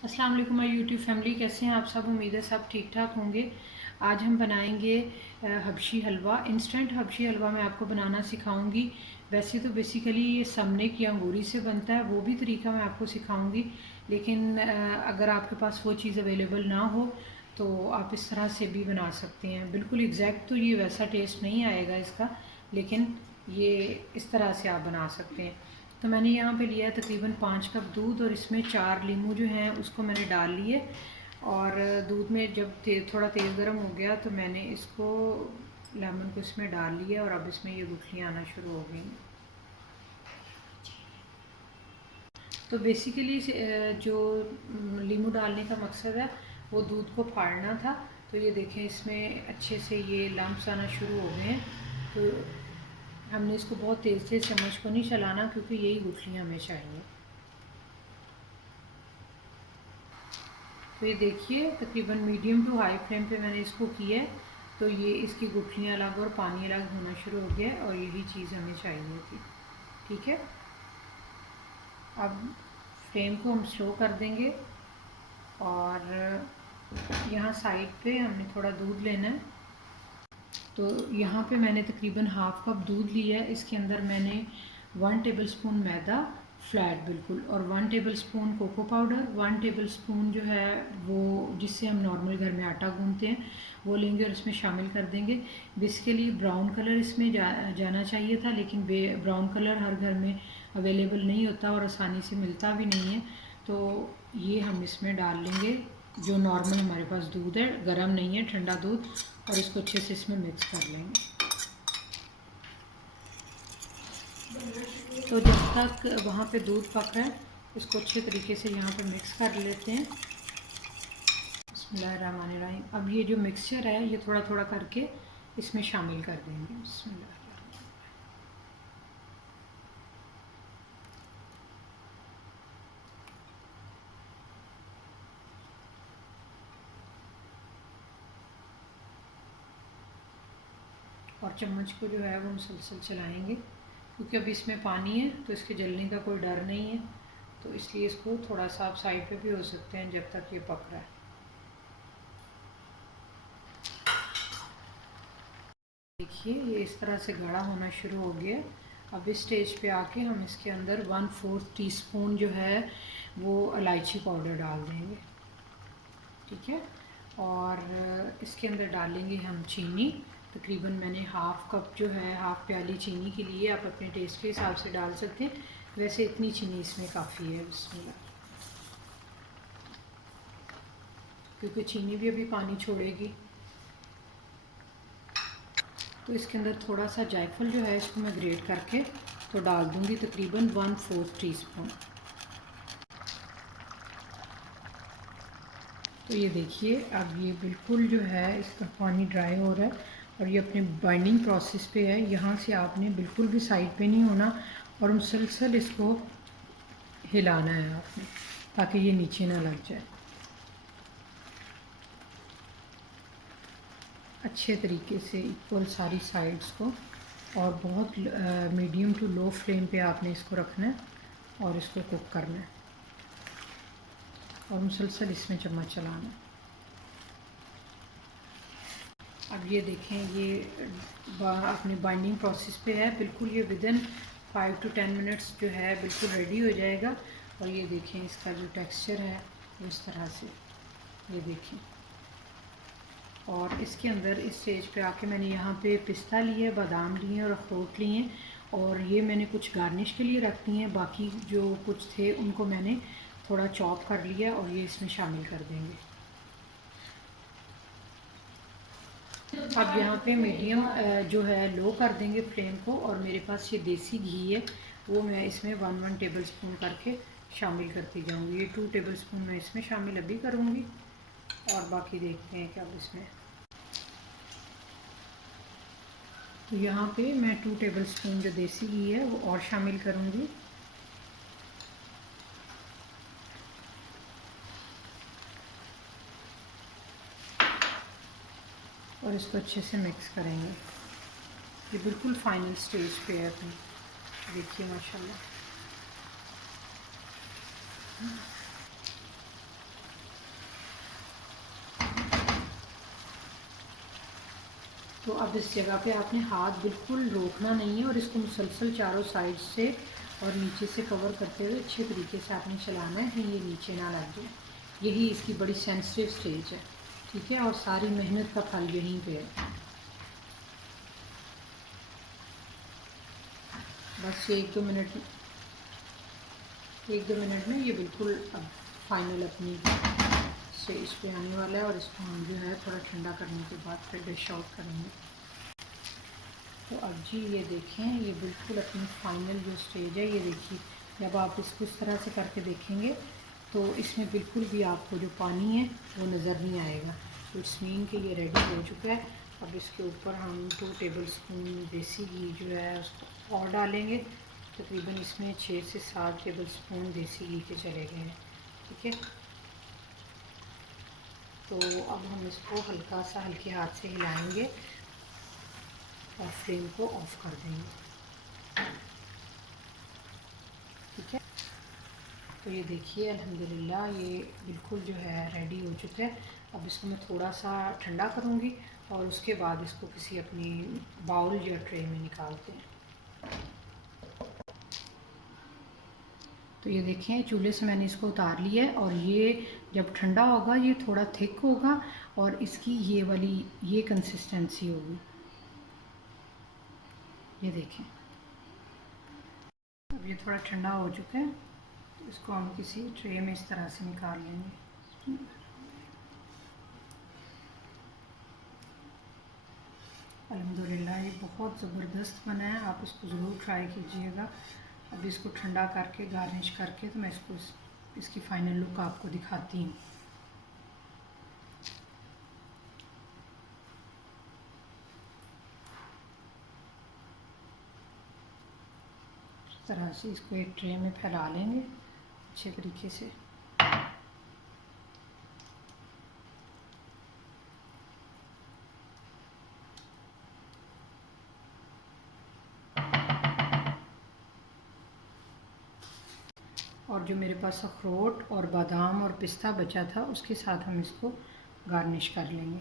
अस्सलाम वालेकुम my YouTube family, कैसे हैं आप सब। उम्मीद है सब ठीक ठाक होंगे। आज हम बनाएंगे हबशी हलवा। इंस्टेंट हबशी हलवा मैं आपको बनाना सिखाऊंगी। वैसे तो बेसिकली ये समने की अंगूरी से बनता है, वो भी तरीका मैं आपको सिखाऊंगी। लेकिन अगर आपके पास वो चीज़ अवेलेबल ना हो तो आप इस तरह से भी बना सकते हैं। बिल्कुल एग्जैक्ट तो ये वैसा टेस्ट नहीं आएगा इसका, लेकिन ये इस तरह से आप बना सकते हैं। तो मैंने यहाँ पे लिया है तकरीबन 5 कप दूध, और इसमें 4 लीमू जो हैं उसको मैंने डाल लिए। और दूध में जब थोड़ा तेज़ गर्म हो गया तो मैंने इसको लेमन को इसमें डाल लिया, और अब इसमें ये गुठलियाँ आना शुरू हो गई। तो बेसिकली जो लीमू डालने का मकसद है वो दूध को फाड़ना था। तो ये देखें, इसमें अच्छे से ये लम्प्स आना शुरू हो गए हैं। तो हमने इसको बहुत तेज़ से चम्मच को नहीं चलाना, क्योंकि यही गुठलियाँ हमें चाहिए। तो ये देखिए, तकरीबन मीडियम टू हाई फ्लेम पे मैंने इसको किया है। तो ये इसकी गुठलियाँ अलग और पानी अलग होना शुरू हो गया, और यही चीज़ हमें चाहिए थी। ठीक है, अब फ्लेम को हम स्लो कर देंगे, और यहाँ साइड पे हमने थोड़ा दूध लेना है। तो यहाँ पे मैंने तकरीबन हाफ़ कप दूध लिया है। इसके अंदर मैंने 1 टेबलस्पून मैदा फ्लैट बिल्कुल, और 1 टेबलस्पून कोको पाउडर, 1 टेबलस्पून जो है वो जिससे हम नॉर्मल घर में आटा गूंथते हैं वो लेंगे और इसमें शामिल कर देंगे। बेसिकली ब्राउन कलर इसमें जाना चाहिए था, लेकिन ब्राउन कलर हर घर में अवेलेबल नहीं होता और आसानी से मिलता भी नहीं है। तो ये हम इसमें डाल लेंगे। जो नॉर्मल हमारे पास दूध है, गर्म नहीं है, ठंडा दूध, और इसको अच्छे से इसमें मिक्स कर लेंगे। तो जब तक वहाँ पे दूध पक रहा है, इसको अच्छे तरीके से यहाँ पे मिक्स कर लेते हैं। बिस्मिल्लाहिर्रहमानिर्रहीम। अब ये जो मिक्सचर है ये थोड़ा थोड़ा करके इसमें शामिल कर देंगे। बिस्मिल्लाह। और चम्मच को जो है वो मुसलसल चलाएंगे, क्योंकि अभी इसमें पानी है तो इसके जलने का कोई डर नहीं है। तो इसलिए इसको थोड़ा सा आप साइड पे भी हो सकते हैं जब तक ये पक रहा है। देखिए, ये इस तरह से गाढ़ा होना शुरू हो गया। अब इस स्टेज पे आके हम इसके अंदर 1/4 टीस्पून जो है वो इलायची पाउडर डाल देंगे। ठीक है, और इसके अंदर डालेंगे हम चीनी। तकरीबन मैंने हाफ़ कप जो है, हाफ़ प्याली चीनी के लिए, आप अपने टेस्ट के हिसाब से डाल सकते हैं। वैसे इतनी चीनी इसमें काफ़ी है। बिस्मिल्लाह। क्योंकि चीनी भी अभी पानी छोड़ेगी। तो इसके अंदर थोड़ा सा जायफल जो है इसको मैं ग्रेट करके तो डाल दूँगी, तकरीबन 1/4 टीस्पून। तो ये देखिए, अब ये बिल्कुल जो है इसका पानी ड्राई हो रहा है, और ये अपने बाइंडिंग प्रोसेस पे है। यहाँ से आपने बिल्कुल भी साइड पे नहीं होना, और मुसलसल इसको हिलाना है आपने, ताकि ये नीचे ना लग जाए। अच्छे तरीके से इक्वल सारी साइड्स को, और बहुत मीडियम टू लो फ्लेम पे आपने इसको रखना है और इसको कुक करना है, और मुसलसल इसमें चम्मच चलाना है। अब ये देखें, ये अपनी बाइंडिंग प्रोसेस पे है बिल्कुल। ये विदिन 5 to 10 मिनट्स जो है बिल्कुल रेडी हो जाएगा। और ये देखें, इसका जो टेक्सचर है इस तरह से, ये देखें। और इसके अंदर इस स्टेज पे आके मैंने यहाँ पे पिस्ता लिए, बादाम लिए और अखरोट लिए, और ये मैंने कुछ गार्निश के लिए रख दिए हैं। बाकी जो कुछ थे उनको मैंने थोड़ा चॉप कर लिया, और ये इसमें शामिल कर देंगे। अब यहाँ पे मीडियम जो है लो कर देंगे फ्लेम को, और मेरे पास ये देसी घी है, वो मैं इसमें 1 टेबल स्पून करके शामिल करती जाऊँगी। ये 2 टेबल स्पून मैं इसमें शामिल अभी करूँगी, और बाकी देखते हैं कि अब इसमें। तो यहाँ पे मैं 2 टेबल स्पून जो देसी घी है वो और शामिल करूँगी। और इसको अच्छे से मिक्स करेंगे। ये बिल्कुल फाइनल स्टेज पे है अपनी। देखिए माशाल्लाह। तो अब इस जगह पे आपने हाथ बिल्कुल रोकना नहीं है और इसको मुसलसल चारों साइड से और नीचे से कवर करते हुए अच्छे तरीके से आपने चलाना है, ये नीचे ना लग जाए। यही इसकी बड़ी सेंसिटिव स्टेज है, ठीक है, और सारी मेहनत का फल यहीं पे है। बस ये 1-2 मिनट में ये बिल्कुल अब फाइनल अपनी स्टेज पे आने वाला है और इसको हम जो है थोड़ा ठंडा करने के बाद फिर डिश आउट करेंगे। तो अब जी ये देखें, ये बिल्कुल अपनी फाइनल जो स्टेज है, ये देखिए जब आप इसको इस तरह से करके देखेंगे तो इसमें बिल्कुल भी आपको जो पानी है वो नज़र नहीं आएगा। तो इट्स मीन के लिए रेडी हो चुका है। अब इसके ऊपर हम 2 टेबलस्पून देसी घी जो है उसको और डालेंगे। तकरीबन इसमें 6 से 7 टेबलस्पून देसी घी के चले गए हैं, ठीक है। तो अब हम इसको हल्का सा हल्के हाथ से हिलाएंगे और फ्लेम को ऑफ कर देंगे, ठीक है। तो ये देखिए अल्हम्दुलिल्लाह ये बिल्कुल जो है रेडी हो चुका है। अब इसको मैं थोड़ा सा ठंडा करूँगी और उसके बाद इसको किसी अपनी बाउल या ट्रे में निकालते हैं। तो ये देखें चूल्हे से मैंने इसको उतार लिया है और ये जब ठंडा होगा ये थोड़ा थिक होगा और इसकी ये वाली ये कंसिस्टेंसी होगी, ये देखें। अब ये थोड़ा ठंडा हो चुका है, तो इसको हम किसी ट्रे में इस तरह से निकाल लेंगे। अल्हम्दुलिल्लाह ये बहुत ज़बरदस्त बना है, आप इसको ज़रूर ट्राई कीजिएगा। अब इसको ठंडा करके गार्निश करके तो मैं इसको इसकी फ़ाइनल लुक आपको दिखाती हूँ। इस तरह से इसको एक ट्रे में फैला लेंगे अच्छे तरीके से। और जो मेरे पास अखरोट और बादाम और पिस्ता बचा था उसके साथ हम इसको गार्निश कर लेंगे।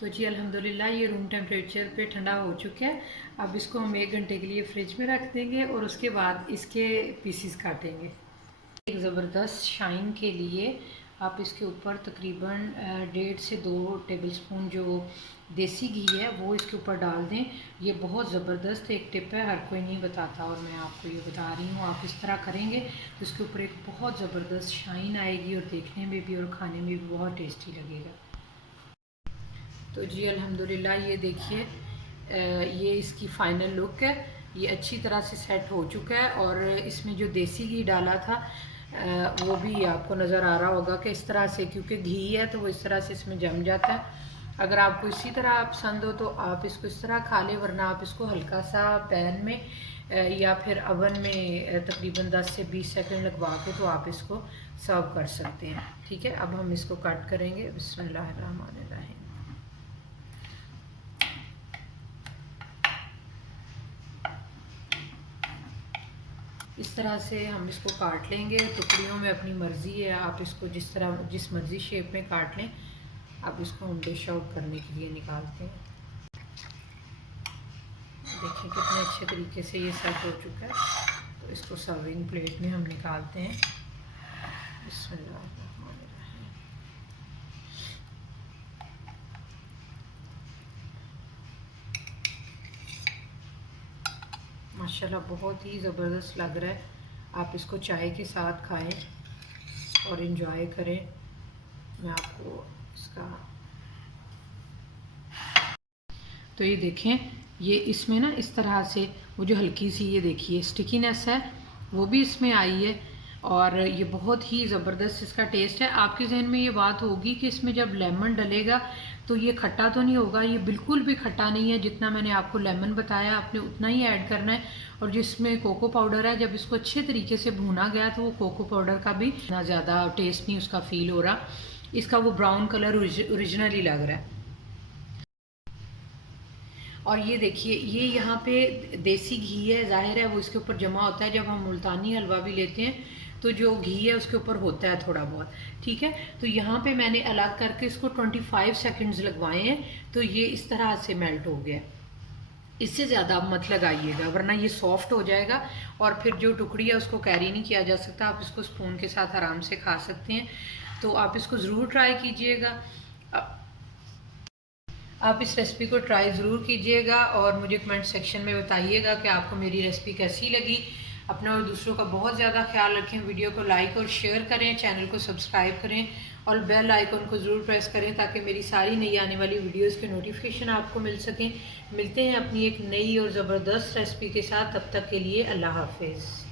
तो जी अल्हम्दुलिल्लाह ये रूम टेम्परेचर पे ठंडा हो चुका है। अब इसको हम 1 घंटे के लिए फ्रिज में रख देंगे और उसके बाद इसके पीसीस काटेंगे। एक ज़बरदस्त शाइन के लिए आप इसके ऊपर तकरीबन 1.5 से 2 टेबलस्पून जो देसी घी है वो इसके ऊपर डाल दें। ये बहुत ज़बरदस्त एक टिप है, हर कोई नहीं बताता और मैं आपको ये बता रही हूँ। आप इस तरह करेंगे तो इसके ऊपर एक बहुत ज़बरदस्त शाइन आएगी और देखने में भी और खाने में भी बहुत टेस्टी लगेगा। तो जी अल्हम्दुलिल्लाह ये देखिए ये इसकी फ़ाइनल लुक है। ये अच्छी तरह से सेट हो चुका है और इसमें जो देसी घी डाला था वो भी आपको नज़र आ रहा होगा कि इस तरह से, क्योंकि घी है तो वो इस तरह से इसमें जम जाता है। अगर आपको इसी तरह पसंद हो तो आप इसको इस तरह खा लें, वरना आप इसको हल्का सा पैन में या फिर अवन में तकरीबन 10 से 20 सेकंड लगवा के तो आप इसको सर्व कर सकते हैं, ठीक है। अब हम इसको कट करेंगे। बिस्मिल्लाहिर्रहमानिर्रहीम। इस तरह से हम इसको काट लेंगे टुकड़ियों में, अपनी मर्ज़ी है, आप इसको जिस तरह जिस मर्ज़ी शेप में काट लें। अब इसको हम डिश आउट करने के लिए निकालते हैं। देखिए कितने अच्छे तरीके से ये सेट हो चुका है। तो इसको सर्विंग प्लेट में हम निकालते हैं। बिस्मिल्लाहिर्रहमानिर्रहीम। माशाल्लाह बहुत ही ज़बरदस्त लग रहा है। आप इसको चाय के साथ खाएं और इन्जॉय करें। मैं आपको इसका तो ये देखें, ये इसमें ना इस तरह से वो जो हल्की सी ये देखिए स्टिकीनेस है वो भी इसमें आई है और ये बहुत ही ज़बरदस्त इसका टेस्ट है। आपके जहन में ये बात होगी कि इसमें जब लेमन डलेगा तो ये खट्टा तो नहीं होगा। ये बिल्कुल भी खट्टा नहीं है। जितना मैंने आपको लेमन बताया आपने उतना ही ऐड करना है। और जिसमें कोको पाउडर है, जब इसको अच्छे तरीके से भूना गया तो वो कोको पाउडर का भी इतना ज़्यादा टेस्ट नहीं उसका फ़ील हो रहा। इसका वो ब्राउन कलर ओरिजिनली लग रहा है। और ये देखिए, ये यहाँ पे देसी घी है, ज़ाहिर है वो इसके ऊपर जमा होता है। जब हम मुल्तानी हलवा भी लेते हैं तो जो घी है उसके ऊपर होता है थोड़ा बहुत, ठीक है। तो यहाँ पे मैंने अलग करके इसको 25 सेकंड्स लगवाए हैं, तो ये इस तरह से मेल्ट हो गया। इससे ज़्यादा आप मत लगाइएगा वरना ये सॉफ्ट हो जाएगा और फिर जो टुकड़ी है उसको कैरी नहीं किया जा सकता। आप इसको स्पून के साथ आराम से खा सकते हैं। तो आप इसको ज़रूर ट्राई कीजिएगा। आप इस रेसिपी को ट्राई ज़रूर कीजिएगा और मुझे कमेंट सेक्शन में बताइएगा कि आपको मेरी रेसिपी कैसी लगी। अपना और दूसरों का बहुत ज़्यादा ख्याल रखें। वीडियो को लाइक और शेयर करें, चैनल को सब्सक्राइब करें और बेल आइकन को ज़रूर प्रेस करें ताकि मेरी सारी नई आने वाली वीडियोस के नोटिफिकेशन आपको मिल सकें। मिलते हैं अपनी एक नई और ज़बरदस्त रेसिपी के साथ। तब तक के लिए अल्लाह हाफिज़।